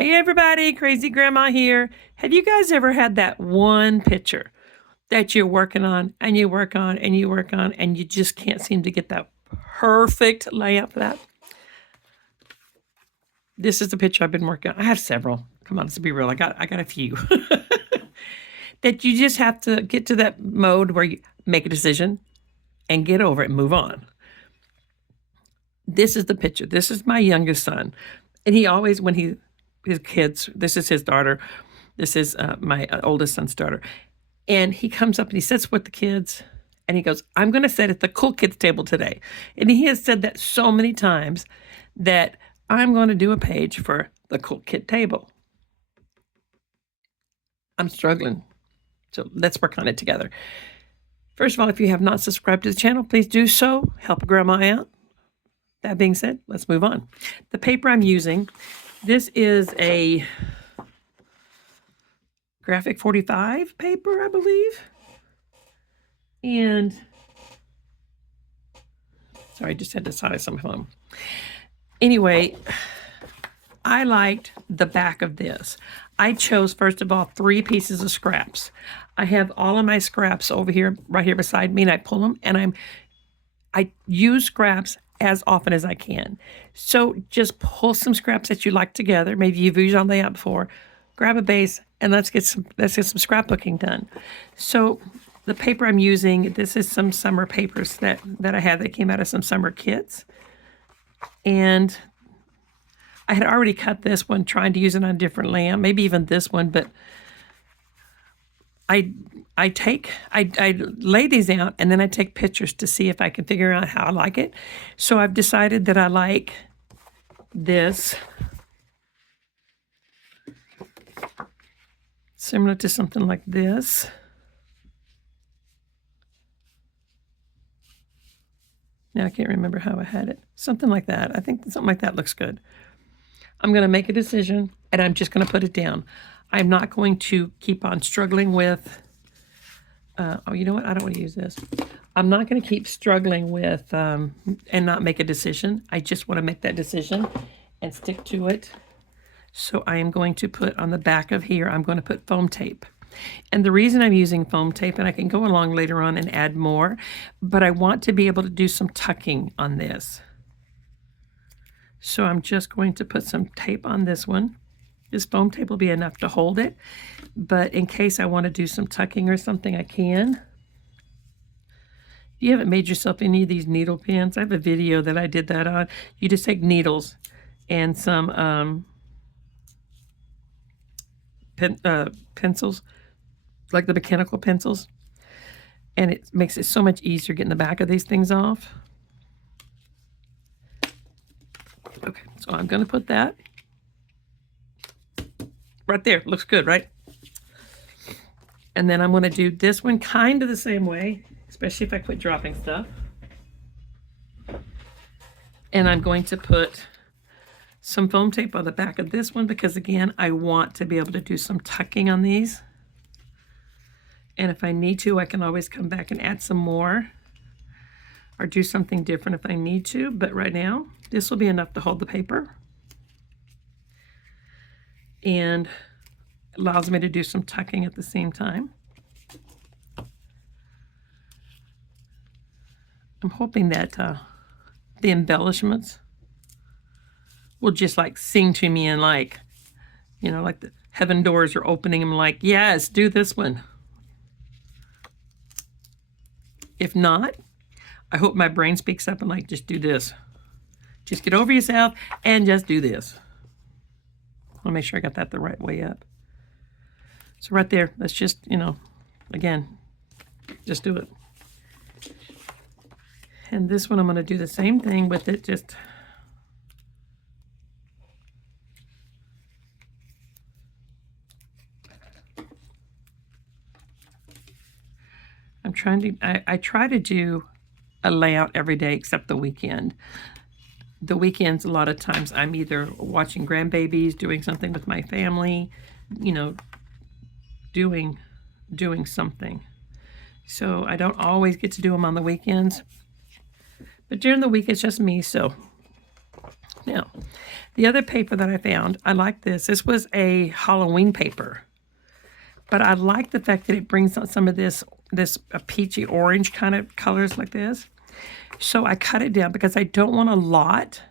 Hey everybody, Crazy Grandma here. Have you guys ever had that one picture that you're working on and you work on and you work on and you just can't seem to get that perfect layout for that? This is the picture I've been working on. I have several. Come on, let's be real. I got a few. That you just have to get to that mode where you make a decision and get over it and move on. This is the picture. This is my youngest son. And he always, when his kids, this is his daughter, this is my oldest son's daughter. And he comes up and he sits with the kids and he goes, I'm going to sit at the cool kids table today. And he has said that so many times that I'm going to do a page for the cool kid table. I'm struggling. So let's work on it together. First of all, if you have not subscribed to the channel, please do so. Help Grandma out. That being said, let's move on. The paper I'm using, this is a graphic 45 paper, I believe. And, sorry, I just had to size some home. Anyway, I liked the back of this. I chose, first of all, 3 pieces of scraps. I have all of my scraps over here, right here beside me, and I pull them, and I use scraps as often as I can. So just pull some scraps that you like together. Maybe you've used on layout before. Grab a base and let's get some scrapbooking done. So the paper I'm using, this is some summer papers that I had that came out of some summer kits. And I had already cut this one, trying to use it on a different layout, maybe even this one, but I lay these out and then I take pictures to see if I can figure out how I like it. So I've decided that I like this, similar to something like this. Now I can't remember how I had it. Something like that. I think something like that looks good. I'm going to make a decision and I'm just going to put it down. I'm not going to keep on struggling with, oh, you know what? I don't want to use this. I'm not going to keep struggling with and not make a decision. I just want to make that decision and stick to it. So I am going to put on the back of here, I'm going to put foam tape. And the reason I'm using foam tape, and I can go along later on and add more, but I want to be able to do some tucking on this. So I'm just going to put some tape on this one. This foam tape will be enough to hold it, but in case I want to do some tucking or something, I can. If you haven't made yourself any of these needle pins, I have a video that I did that on. You just take needles and some pencils, like the mechanical pencils, and it makes it so much easier getting the back of these things off. Okay, so I'm going to put that right there. Looks good, right? And then I'm going to do this one kind of the same way, especially if I quit dropping stuff. And I'm going to put some foam tape on the back of this one because, again, I want to be able to do some tucking on these. And if I need to, I can always come back and add some more or do something different if I need to. But right now, this will be enough to hold the paper. And allows me to do some tucking at the same time. I'm hoping that the embellishments will just like sing to me and like, you know, like the heaven doors are opening. I'm like, yes, do this one. If not, I hope my brain speaks up and like, just do this. Just get over yourself and just do this. I'll make sure I got that the right way up. So right there, let's just, you know, again, just do it. And this one, I'm going to do the same thing with it, just I'm trying to, I try to do a layout every day except the weekend. The weekends, a lot of times I'm either watching grandbabies, doing something with my family, you know, doing something. So I don't always get to do them on the weekends. But during the week, it's just me. So now, The other paper that I found, I like this. This was a Halloween paper. But I like the fact that it brings out some of this peachy orange kind of colors like this. So I cut it down because I don't want a lot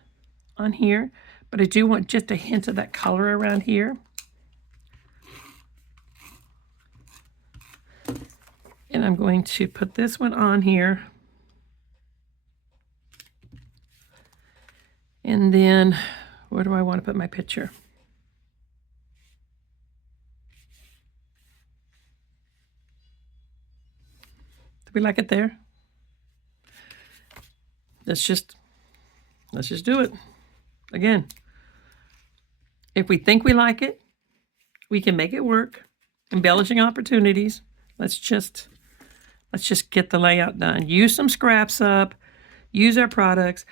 on here, but I do want just a hint of that color around here. And I'm going to put this one on here. And then, where do I want to put my picture? Do we like it there? Let's just do it. Again, if we think we like it, we can make it work. Embellishing opportunities. Let's just get the layout done. Use some scraps up. Use our products.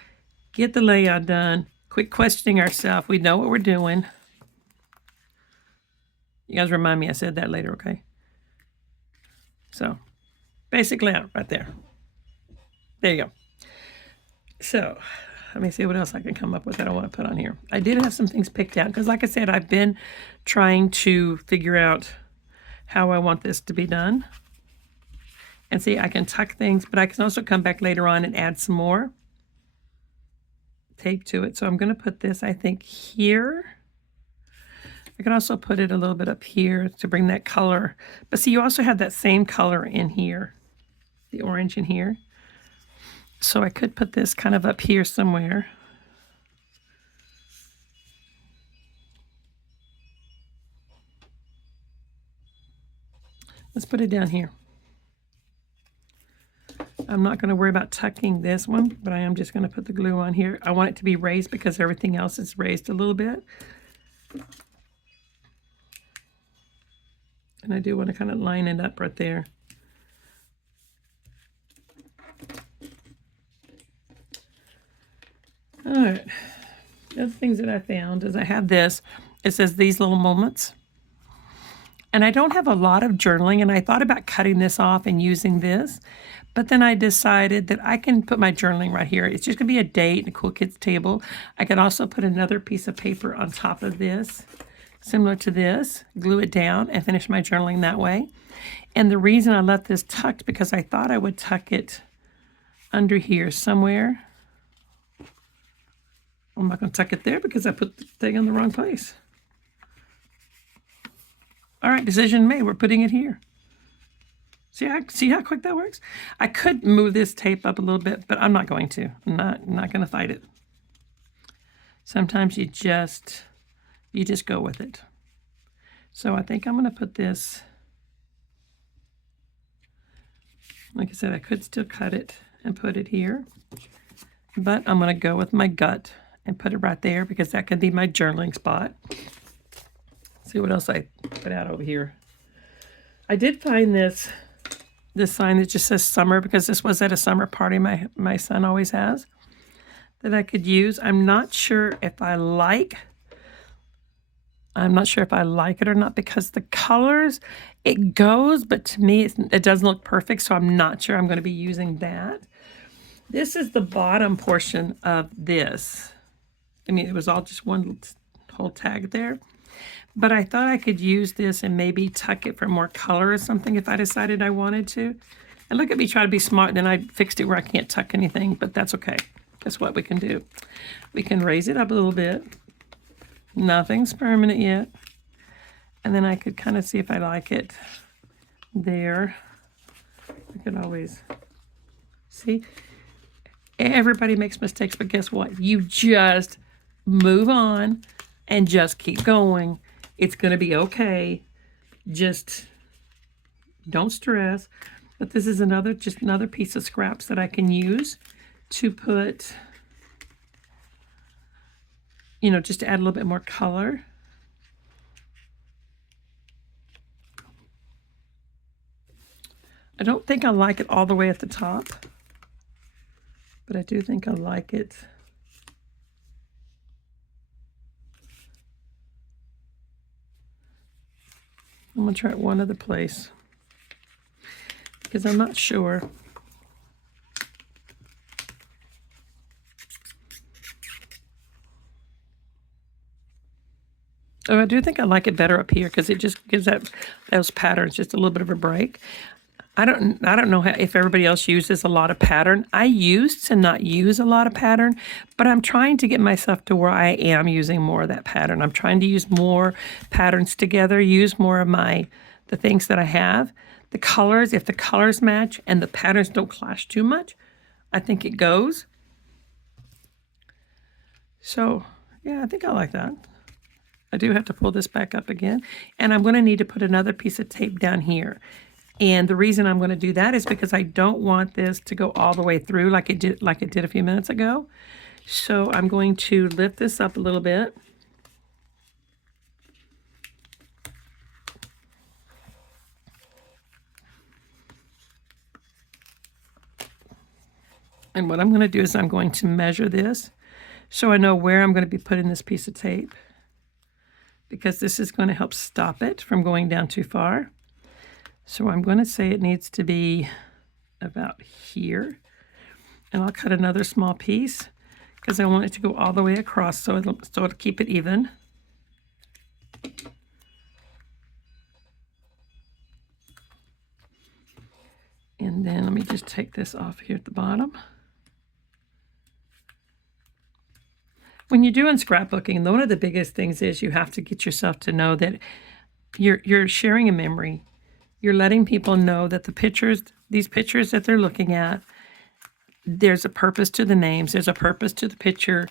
Get the layout done. Quit questioning ourselves. We know what we're doing. You guys remind me I said that later, okay? So, basic layout right there. There you go. So, let me see what else I can come up with that I want to put on here. I did have some things picked out because, like I said, I've been trying to figure out how I want this to be done. And see, I can tuck things, but I can also come back later on and add some more tape to it. So I'm going to put this, I think, here. I can also put it a little bit up here to bring that color. But see, you also have that same color in here, the orange in here. So I could put this kind of up here somewhere. Let's put it down here. I'm not going to worry about tucking this one, but I am just going to put the glue on here. I want it to be raised because everything else is raised a little bit. And I do want to kind of line it up right there. All right. The other things that I found is I have this. It says these little moments. And I don't have a lot of journaling, and I thought about cutting this off and using this. But then I decided that I can put my journaling right here. It's just going to be a date and a cool kids table. I could also put another piece of paper on top of this, similar to this, glue it down, and finish my journaling that way. And the reason I left this tucked, because I thought I would tuck it under here somewhere. I'm not going to tuck it there because I put the thing in the wrong place. All right, decision made. We're putting it here. See how quick that works? I could move this tape up a little bit, but I'm not going to. I'm not going to fight it. Sometimes you just go with it. So I think I'm going to put this, like I said, I could still cut it and put it here, but I'm going to go with my gut and put it right there because that could be my journaling spot. See what else I put out over here. I did find this sign that just says summer, because this was at a summer party my son always has, that I could use. I'm not sure if I like it or not, because the colors, it goes, but to me it doesn't look perfect, so I'm not sure I'm going to be using that. This is the bottom portion of this. I mean, it was all just one whole tag there. But I thought I could use this and maybe tuck it for more color or something if I decided I wanted to. And look at me try to be smart, and then I fixed it where I can't tuck anything, but that's okay. That's what we can do. We can raise it up a little bit. Nothing's permanent yet. And then I could kind of see if I like it there. I could always see. Everybody makes mistakes, but guess what? You just move on and just keep going. It's going to be okay. Just don't stress. But this is just another piece of scraps that I can use to put, just to add a little bit more color. I don't think I like it all the way at the top, but I do think I like it. I'm going to try it one other place because I'm not sure. Oh, I do think I like it better up here because it just gives those patterns just a little bit of a break. I don't know if everybody else uses a lot of pattern. I used to not use a lot of pattern, but I'm trying to get myself to where I am using more of that pattern. I'm trying to use more patterns together, use more of the things that I have. The colors, if the colors match and the patterns don't clash too much, I think it goes. So, yeah, I think I like that. I do have to pull this back up again, and I'm going to need to put another piece of tape down here. And the reason I'm going to do that is because I don't want this to go all the way through like it did a few minutes ago. So I'm going to lift this up a little bit. And what I'm going to do is I'm going to measure this so I know where I'm going to be putting this piece of tape, because this is going to help stop it from going down too far. So I'm going to say it needs to be about here. And I'll cut another small piece because I want it to go all the way across so it'll keep it even. And then let me just take this off here at the bottom. When you're doing scrapbooking, one of the biggest things is you have to get yourself to know that you're sharing a memory. You're letting people know that these pictures that they're looking at, there's a purpose to the names, there's a purpose to the picture,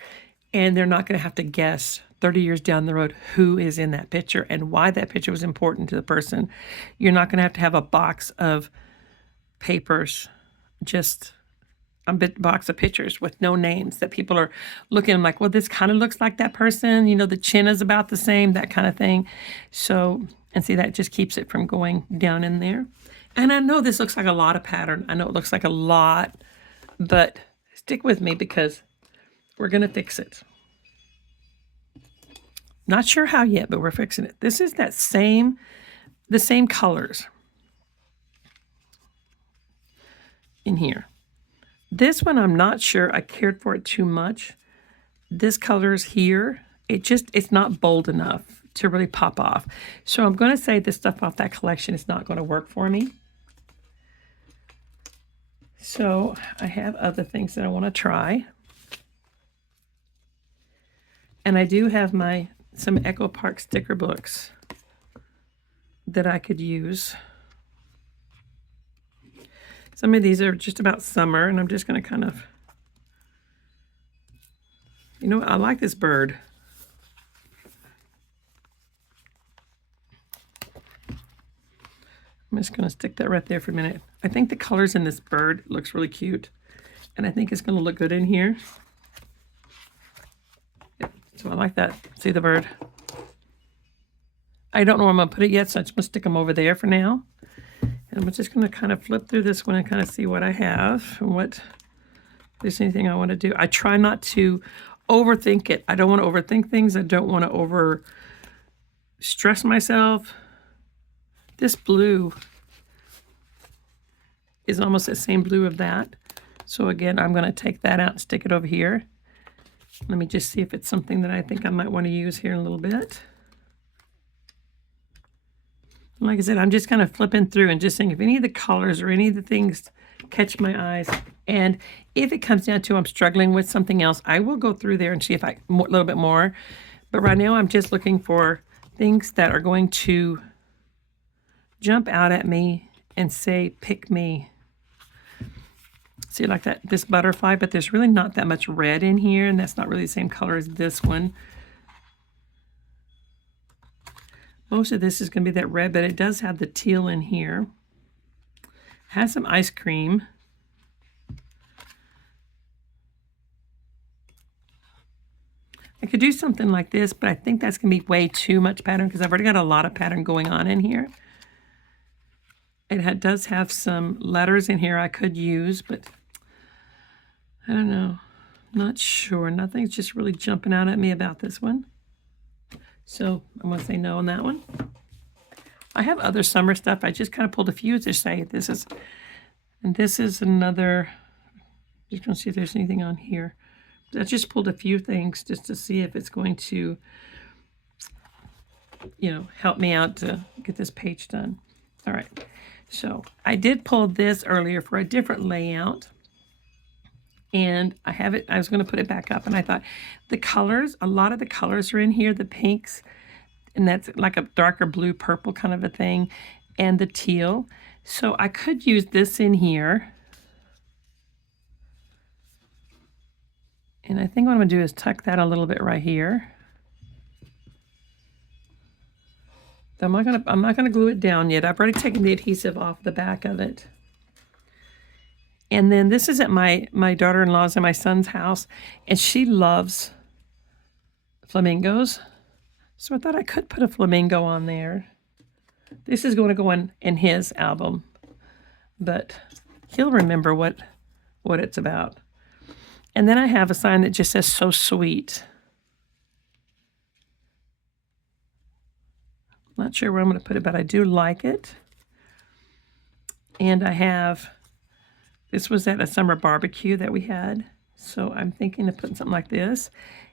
and they're not going to have to guess 30 years down the road who is in that picture and why that picture was important to the person. You're not going to have a box of papers, just a box of pictures with no names that people are looking like, well, this kind of looks like that person, the chin is about the same, that kind of thing. So, and see, that just keeps it from going down in there. And I know this looks like a lot of pattern. I know it looks like a lot, but stick with me because we're going to fix it. Not sure how yet, but we're fixing it. This is the same colors in here. This one, I'm not sure I cared for it too much. This color's here. It's not bold enough to really pop off. So I'm going to say this stuff off that collection is not going to work for me. So I have other things that I want to try. And I do have some Echo Park sticker books that I could use. Some of these are just about summer, and I'm just going to kind of, I like this bird. I'm just going to stick that right there for a minute. I think the colors in this bird looks really cute, and I think it's going to look good in here. Yep. So I like that. See the bird? I don't know where I'm going to put it yet, so I'm just going to stick them over there for now. And I'm just going to kind of flip through this one and kind of see what I have and if there's anything I want to do. I try not to overthink it. I don't want to overthink things. I don't want to over stress myself. This blue is almost the same blue of that. So again, I'm going to take that out and stick it over here. Let me just see if it's something that I think I might want to use here in a little bit. Like I said, I'm just kind of flipping through and just seeing if any of the colors or any of the things catch my eyes. And if it comes down to I'm struggling with something else, I will go through there and see if a little bit more. But right now I'm just looking for things that are going to jump out at me and say, pick me. See, like this butterfly, but there's really not that much red in here, and that's not really the same color as this one. Most of this is going to be that red, but it does have the teal in here. Has some ice cream. I could do something like this, but I think that's going to be way too much pattern because I've already got a lot of pattern going on in here. It does have some letters in here I could use, but I don't know. Not sure. Nothing's just really jumping out at me about this one. So I'm going to say no on that one. I have other summer stuff. I just kind of pulled a few to say this is another. Just going to see if there's anything on here. I just pulled a few things just to see if it's going to help me out to get this page done. All right. So I did pull this earlier for a different layout. And I was going to put it back up. And I thought the colors, a lot of the colors are in here, the pinks, and that's like a darker blue, purple kind of a thing, and the teal. So I could use this in here. And I think what I'm going to do is tuck that a little bit right here. I'm not gonna glue it down yet. I've already taken the adhesive off the back of it. And then this is at my daughter-in-law's and my son's house, and she loves flamingos. So I thought I could put a flamingo on there. This is going to go in his album, but he'll remember what it's about. And then I have a sign that just says "So Sweet." Not sure where I'm going to put it, but I do like it. And I have, this was at a summer barbecue that we had. So I'm thinking of putting something like this.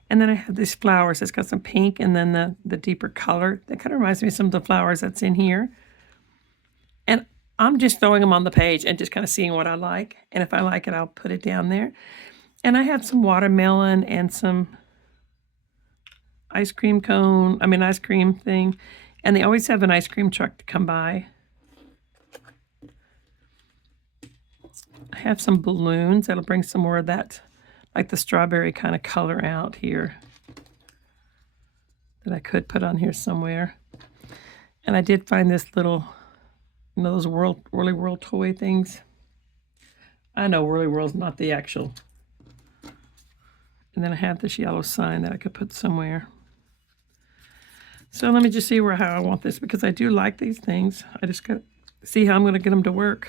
And then I have these flowers. It's got some pink and then the deeper color. That kind of reminds me of some of the flowers that's in here. And I'm just throwing them on the page and just kind of seeing what I like. And if I like it, I'll put it down there. And I have some watermelon and some ice cream thing. And they always have an ice cream truck to come by. I have some balloons that'll bring some more of that, like the strawberry kind of color out here, that I could put on here somewhere. And I did find this little, those Whirly Whirl toy things. I know Whirly Whirl's not the actual. And then I have this yellow sign that I could put somewhere. So let me just see how I want this, because I do like these things. I just got to see how I'm going to get them to work.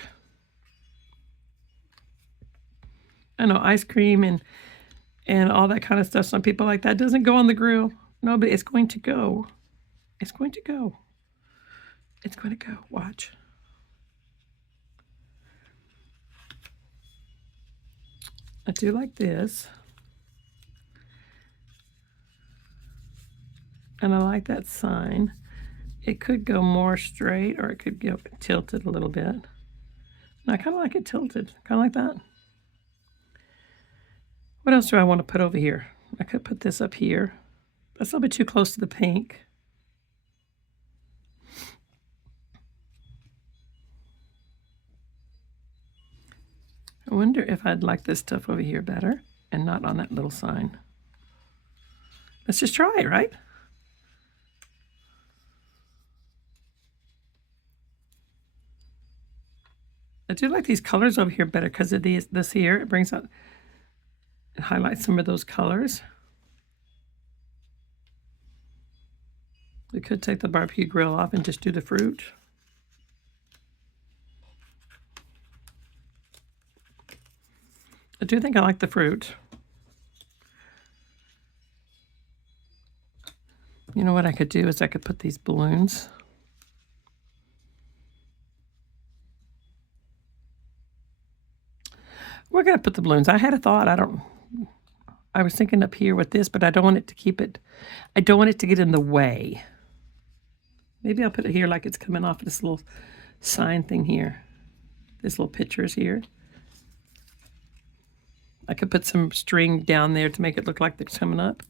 I know ice cream and all that kind of stuff, some people like that, doesn't go on the grill. No, but it's going to go. It's going to go. It's going to go. Watch. I do like this. And I like that sign. It could go more straight, or it could go tilted a little bit. And I kind of like it tilted, kind of like that. What else do I want to put over here? I could put this up here. That's a little bit too close to the pink. I wonder if I'd like this stuff over here better and not on that little sign. Let's just try it, right? I do like these colors over here better because of this here. It brings out, it highlights some of those colors. We could take the barbecue grill off and just do the fruit. I do think I like the fruit. You know what I could do is I could put these balloons. We're going to put the balloons. I had a thought. I was thinking up here with this, but I don't want it to keep it. I don't want it to get in the way. Maybe I'll put it here like it's coming off this little sign thing here. This little pictures here. I could put some string down there to make it look like they're coming up.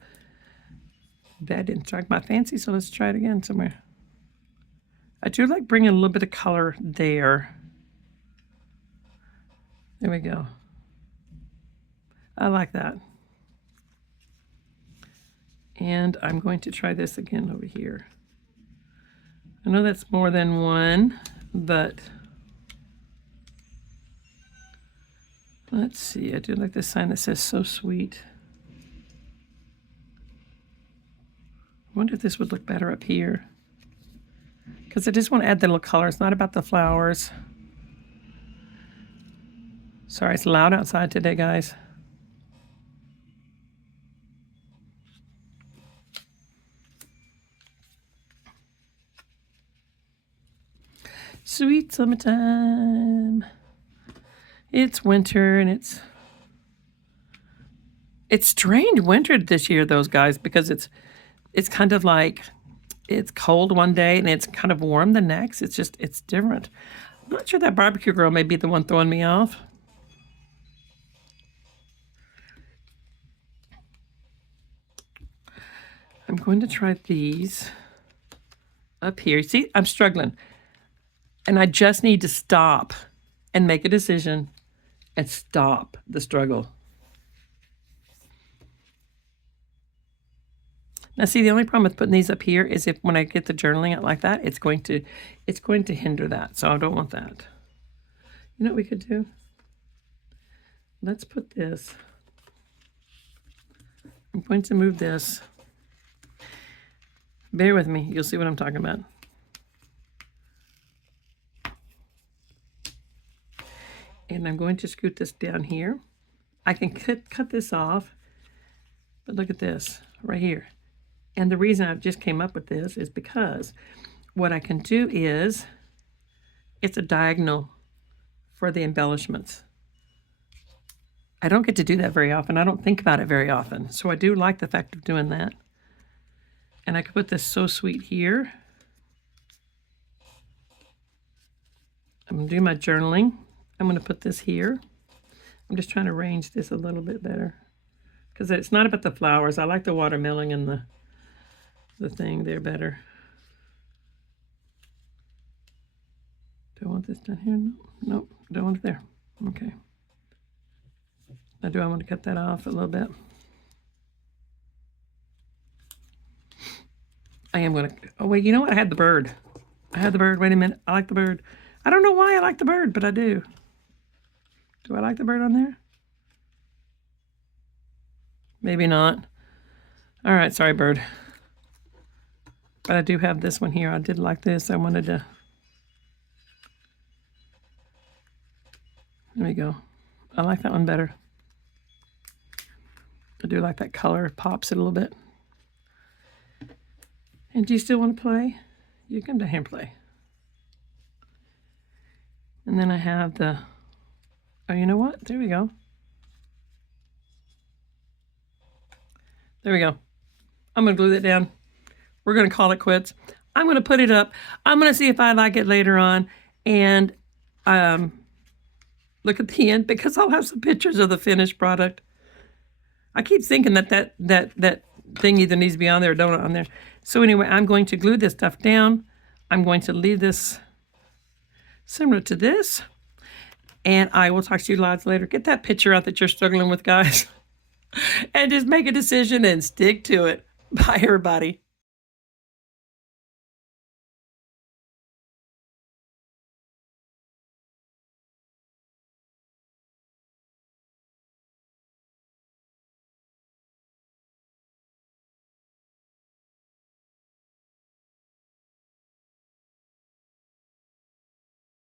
That didn't strike my fancy, so let's try it again somewhere. I do like bringing a little bit of color there. There we go. I like that. And I'm going to try this again over here. I know that's more than one, but let's see. I do like this sign that says "So Sweet." I wonder if this would look better up here, because I just want to add the little color. It's not about the flowers. Sorry, it's loud outside today, guys. Sweet summertime. It's winter, and it's strange winter this year, those guys, because it's kind of like it's cold one day and it's kind of warm the next. It's just, it's different. I'm not sure that barbecue girl may be the one throwing me off. I'm going to try these up here. See, I'm struggling. And I just need to stop and make a decision and stop the struggle. Now, see, the only problem with putting these up here is if when I get the journaling out like that, it's going to hinder that. So I don't want that. You know what we could do? Let's put this. I'm going to move this. Bear with me. You'll see what I'm talking about. And I'm going to scoot this down here. I can cut this off, but look at this right here. And the reason I just came up with this is because what I can do is it's a diagonal for the embellishments. I don't get to do that very often. I don't think about it very often. So I do like the fact of doing that. And I could put this So Sweet here. I'm going to do my journaling. I'm going to put this here. I'm just trying to arrange this a little bit better. Because it's not about the flowers. I like the watermelon and the thing there better. Do I want this down here? No. Nope. Don't want it there. Okay. Now do I want to cut that off a little bit? I am going to... Oh, wait. You know what? I had the bird. I had the bird. Wait a minute. I like the bird. I don't know why I like the bird, but I do. Do I like the bird on there? Maybe not. All right. Sorry, bird. But I do have this one here. I did like this. I wanted to... There we go. I like that one better. I do like that color. It pops it a little bit. And do you still want to play? You come down here and play. And then I have the... Oh, you know what? There we go. There we go. I'm going to glue that down. We're going to call it quits. I'm going to put it up. I'm going to see if I like it later on. And look at the end because I'll have some pictures of the finished product. I keep thinking that thing either needs to be on there or don't on there. So anyway, I'm going to glue this stuff down. I'm going to leave this similar to this. And I will talk to you lots later. Get that picture out that you're struggling with, guys. And just make a decision and stick to it. Bye, everybody.